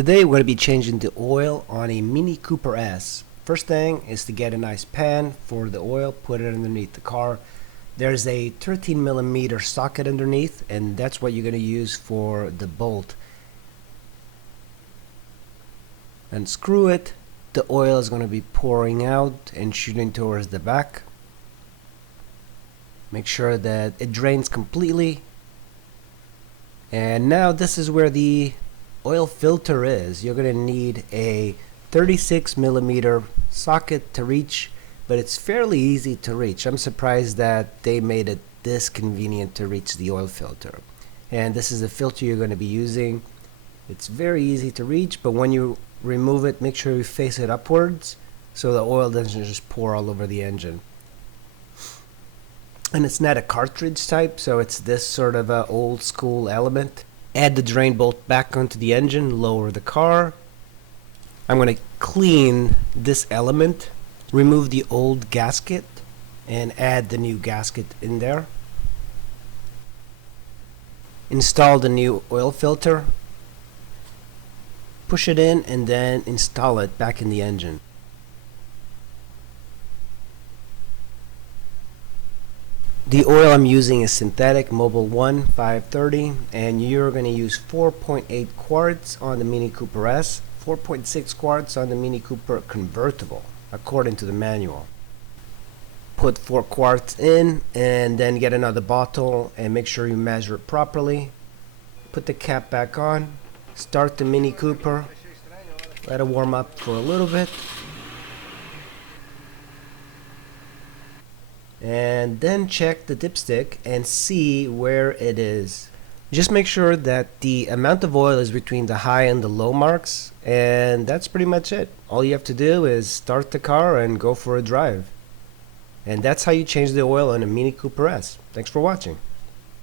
Today we're going to be changing the oil on a Mini Cooper S. First thing is to get a nice pan for the oil, put it underneath the car. There's a 13mm socket underneath, and that's what you're going to use for the bolt. And screw it. The oil is going to be pouring out and shooting towards the back. Make sure that it drains completely. And now this is where the oil filter is. You're going to need a 36mm socket to reach, but it's fairly easy to reach. I'm surprised that they made it this convenient to reach the oil filter. And this is the filter you're going to be using. It's very easy to reach, but when you remove it, make sure you face it upwards so the oil doesn't just pour all over the engine. And it's not a cartridge type, so it's this sort of a old school element. Add the drain bolt back onto the engine, lower the car. I'm going to clean this element, remove the old gasket, and add the new gasket in there. Install the new oil filter, push it in, and then install it back in the engine. The oil I'm using is synthetic Mobil 1 530, and you're going to use 4.8 quarts on the Mini Cooper S, 4.6 quarts on the Mini Cooper convertible, according to the manual. Put 4 quarts in, and then get another bottle and make sure you measure it properly. Put the cap back on, start the Mini Cooper, let it warm up for a little bit. And then check the dipstick and see where it is. Just make sure that the amount of oil is between the high and the low marks, and that's pretty much it. All you have to do is start the car and go for a drive. And that's how you change the oil on a Mini Cooper S. Thanks for watching.